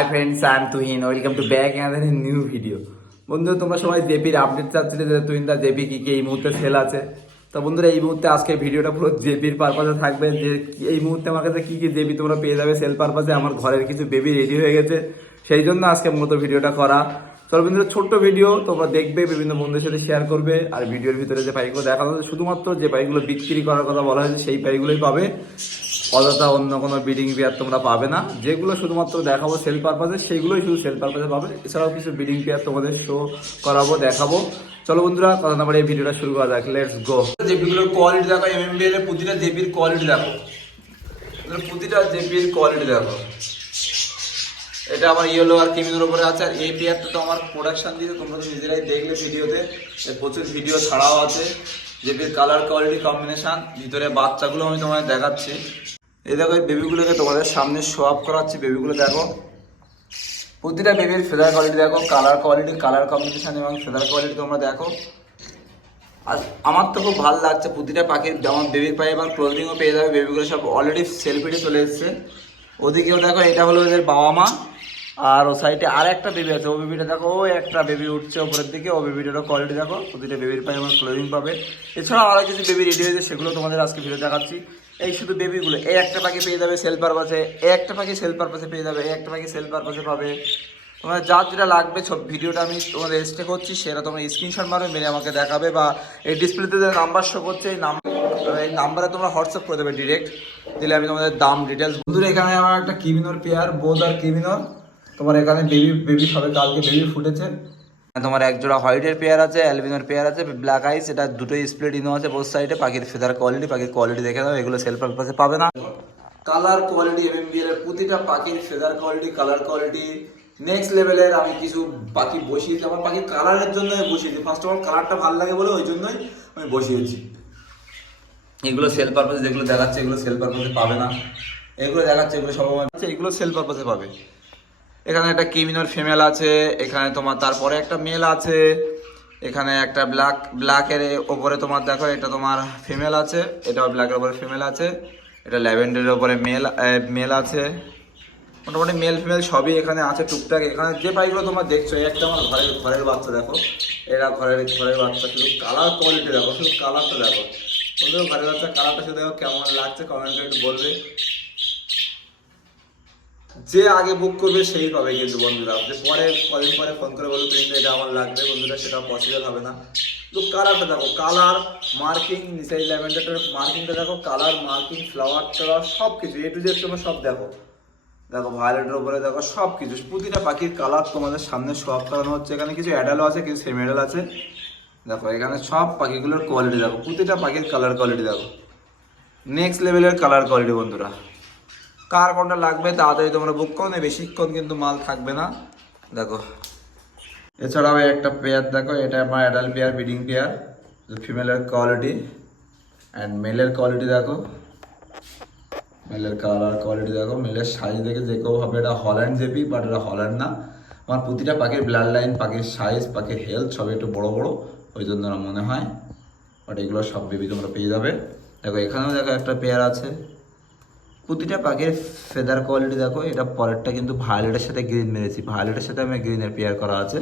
Hi friends I am Tuhin welcome to back another new video বন্ধু তোমরা সবাই জেপির update চাচ্ছিলে যে তুহিন দা জেপি কি কি এই মুহূর্তে সেল আছে? তো বন্ধুরা, এই মুহূর্তে আজকে ভিডিওটা পুরো জেপির পারপাসে থাকবে যে এই মুহূর্তে আমার কাছে কি কি জেপি তোমরা পেয়ে যাবে সেল পারপাসে আমার ঘরের কিছু বেবি রেডি হয়ে গেছে। সেই জন্য আজকে মূলত ভিডিওটা করা। চলো বন্ধুরা, ছোট্ট ভিডিও তোমরা দেখবে, বিভিন্ন বন্ধুদের সাথে শেয়ার করবে। আর ভিডিওর ভিতরে যে পাইগুলো দেখানো হচ্ছে শুধুমাত্র যে পাইগুলো বিক্রি করার কথা বলা হয়েছে, সেই পাইগুলোই পাবে। অযথা অন্য কোনো বিডিং পেয়ার তোমরা পাবে না। যেগুলো শুধুমাত্র দেখাবো সেল পারপাসে সেইগুলোই শুধু সেল পারপাসে পাবে। এছাড়াও কিছু বিডিং পেয়ার তোমাদের শো করাবো, দেখাবো। চলো বন্ধুরা, কথা না এই ভিডিওটা শুরু করা যাক। লেটস গো জেপিগুলোর কোয়ালিটি দেখো এমএমবিএল এর প্রতিটা জেপির কোয়ালিটি দেখো। প্রতিটা জেপির কোয়ালিটি দেখো। এটা আমার ইয়েলো আর ক্রিমিনোর উপরে আছে। আর এই পেয়ারটা তো আমার প্রোডাকশন দিয়ে তোমরা তো নিজেরাই দেখলে ভিডিওতে প্রচুর ভিডিও ছাড়াও আছে। যেটির কালার কোয়ালিটি কম্বিনেশন ভিতরে বাচ্চাগুলো আমি তোমাদের দেখাচ্ছি। এই দেখো এই বেবিগুলোকে তোমাদের সামনে শো আপ করাচ্ছি। বেবিগুলো দেখো, প্রতিটা বেবির ফেদার কোয়ালিটি দেখো কালার কোয়ালিটি কালার কম্বিনেশন এবং ফেদার কোয়ালিটি তোমরা দেখো। আর আমার তো খুব ভালো লাগছে, প্রতিটা পাখির যেমন বেবির পায়ে এবার ক্লোজিংও পেয়ে যাবে বেবিগুলো সব অলরেডি সেলফিটি চলে এসছে। ওদিকেও দেখো, এটা হলো ওদের বাবা মা। আর ও সাইডে আর একটা বেবি আছে, ও বেবিটা দেখো, ও একটা বেবি উঠছে ওপরের দিকে, ও বেবিটারও কোয়ালিটি দেখো, প্রতিটা বেবির পায়ে আমার ক্লোজিং পাবে। এছাড়াও আরও কিছু বেবি রেডি হয়েছে, সেগুলো তোমাদের আজকে ভিডিও দেখাচ্ছি। এই শুধু বেবিগুলো এই একটা পাখি পেয়ে যাবে সেল পারপাসে এই একটা পাখি সেল পারপাসে পেয়ে যাবে, এই একটা পাখি সেল পারপাসে পাবে। তোমার যা যেটা লাগবে সব ভিডিওটা আমি তোমাদের এক্সট্রা করছি, সেটা তোমরা স্ক্রিনশট মারবে মেরে আমাকে দেখাবে বা এই ডিসপ্লেতে যে নাম্বার শো করছে, এই নাম্বার এই নাম্বারে তোমরা হোয়াটসঅ্যাপ করে দেবে ডিরেক্ট দিলে আমি তোমাদের দাম ডিটেলস বন্ধুরা, এখানে আমার একটা কিমিনোর পেয়ার বোধ আর কিমিনোর তোমার এখানে বেবি বেবি সবে কালকে বেবি ফুটেছে। তোমার এক জোড়া হোয়াইটের পেয়ার আছে অ্যালবিনোর পেয়ার আছে ব্ল্যাক আইস এটা দুটোই স্প্লিট ইনো আছে বোথ সাইডে পাখির ফেদার কোয়ালিটি পাখির কোয়ালিটি দেখে দাও এগুলো সেল পারপাসে পাবে না। কালার কোয়ালিটি এমএমবিএল এর প্রতিটা পাখির feather quality colour quality next লেভেলের আমি কিছু পাখি বসিয়েছি আমার পাখির কালারের জন্য বসিয়েছি ফার্স্ট অফ অল কালারটা ভালো লাগে বলে ওই জন্যই আমি বসিয়েছি এগুলো সেল পারপাসে যেগুলো দেখাচ্ছে, এগুলো সেল পারপাসে পাবে না। এগুলো দেখাচ্ছে, এগুলো সব আমার এগুলো সেল পারপাসে পাবে। এখানে একটা কিমিনোর ফিমেল আছে, এখানে তোমার তারপরে একটা মেল আছে, এখানে একটা ব্ল্যাক ব্ল্যাকের ওপরে তোমার দেখো এটা তোমার ফিমেল আছে এটা ব্ল্যাকের ওপরে ফিমেল আছে, এটা ল্যাভেন্ডারের ওপরে মেল মেল আছে। মোটামুটি মেল ফিমেল সবই এখানে আছে টুকটাক। এখানে যে পাইগুলো তোমরা দেখছ একটা আমার ঘরের ঘরের বাচ্চা দেখো। এরা ঘরের ঘরের বাচ্চা, শুধু কালার কোয়ালিটি দেখো, শুধু কালারটা দেখো। বন্ধু ঘরের বাচ্চা কালারটা শুধু দেখো কেমন লাগছে কমেন্টে একটু বলবে। যে আগে বুক করবে সেই পাবে কিন্তু বন্ধুরা। যে পরে, কদিন পরে ফোন করে বলবে কিন্তু এটা আমার লাগবে, বন্ধুরা, সেটা পসিবল হবে না। তো কালারটা দেখো কালার মার্কিং নিচে ল্যাভেন্ডারটার মার্কিংটা দেখো কালার মার্কিং ফ্লাওয়ার টাওয়ার সব কিছু এ টু জেড সব দেখো। দেখো ভায়োলেটের উপরে দেখো সব কিছু প্রতিটা পাখির কালার তোমাদের সামনে সব করানো হচ্ছে। এখানে কিছু অ্যাডালও আছে, কিছু সেমি অ্যাডাল আছে। দেখো, এখানে সব পাখিগুলোর কোয়ালিটি দেখো, প্রতিটা পাখির কালার কোয়ালিটি দেখো। নেক্সট লেভেলের কালার কোয়ালিটি বন্ধুরা। কার কোনটা লাগবে তাড়াতাড়ি তোমরা বুক করো না বেশিক্ষণ কিন্তু মাল থাকবে না। দেখো। এছাড়াও একটা পেয়ার দেখো, এটা আমার অ্যাডাল পেয়ার ব্রিডিং পেয়ার ফিমেলের কোয়ালিটি অ্যান্ড মেলের কোয়ালিটি দেখো। মেলের কালার কোয়ালিটি দেখো। মেলের সাইজ দেখে যে কেউ হবে এটা হল্যান্ড জেপি বাট এটা হল্যান্ড না। আমার প্রতিটা পাখির ব্লাড লাইন পাখির সাইজ পাখির হেলথ সবই একটু বড় বড়, ওই জন্য মনে হয়। বাট এগুলো সব বেবি তোমরা পেয়ে যাবে। দেখো, এখানেও দেখো একটা পেয়ার আছে। প্রতিটা পাখির ফেদার কোয়ালিটি দেখো, এটা পরেরটা কিন্তু ভায়োলেটের সাথে গ্রিন মেরেছি। ভায়োলেটের সাথে আমি গ্রিনের পেয়ার করা আছে।